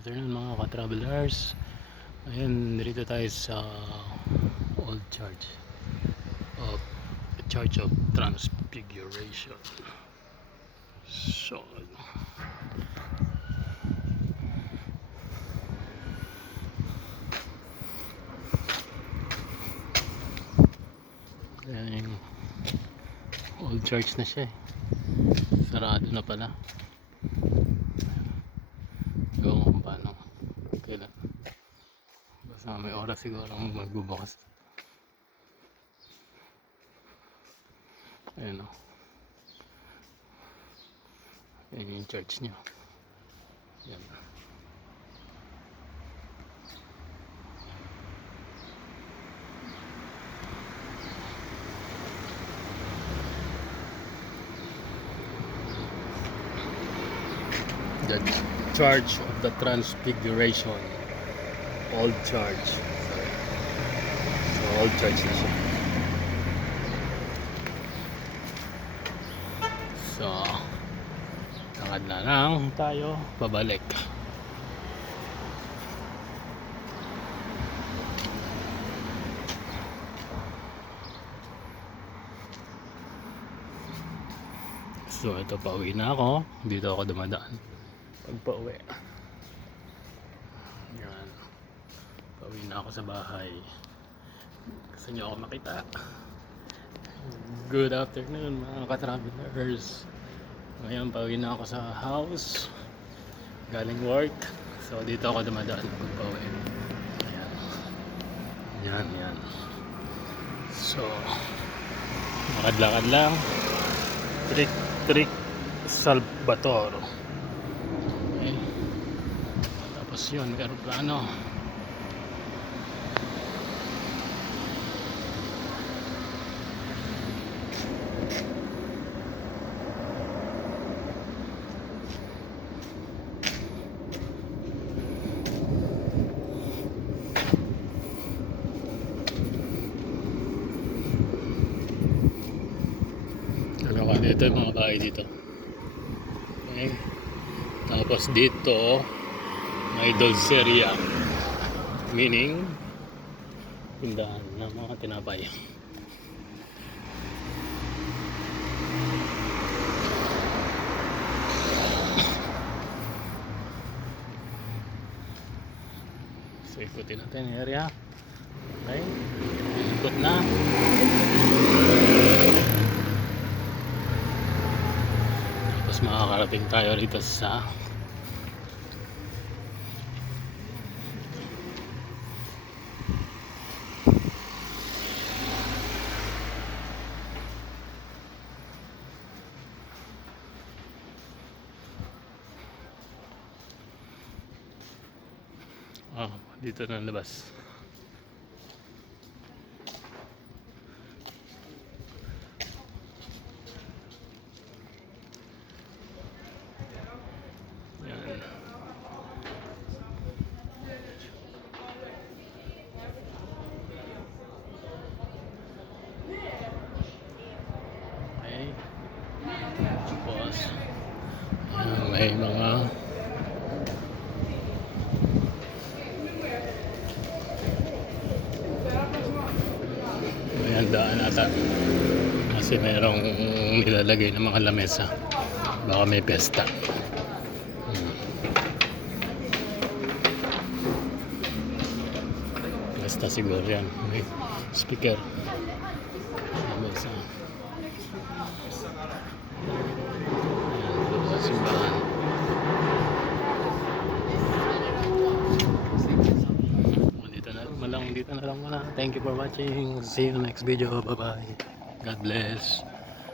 afternoon mga ka-travelers. Ayun, dito tayo sa Old Church of Transfiguration. So ayan yung old church na siya eh. Sarado na pala. Gawin kung paano kailan. Basta may oras siguro magbubukas. Ayan o. Ayan yung church niya. Ayan. The Church of the Transfiguration. Old Church. Sorry. So, old church na siya. So, lakad na lang tayo pabalik. So, ito pauwi na ako. Dito ako dumadaan pag pauwi. Yan. Pauwi na ako sa bahay. Gusto nyo ako makita? Good afternoon mga ka-travelers. Ngayon pauwi na ako sa house galing work. So dito ako dumadaan pag pauwi. Yan. So lakad-lakad lang. Trick Salvatore. Okay. Tapos yun, may aeroplano. Ito yung mga bahay dito. Okay. Tapos dito may dulceria, meaning tindahan ng mga tinapay. So ikutin natin yung area. Okay, ikot na. Makakarating tayo rito sa dito na labas. May mga may handaan ata kasi mayroong nilalagay ng mga lamesa, baka may pesta. Pesta siguro yan. May speaker, lamesa. Simbahan. Dito na lang muna. Thank you for watching. See you next video. Bye bye. God bless.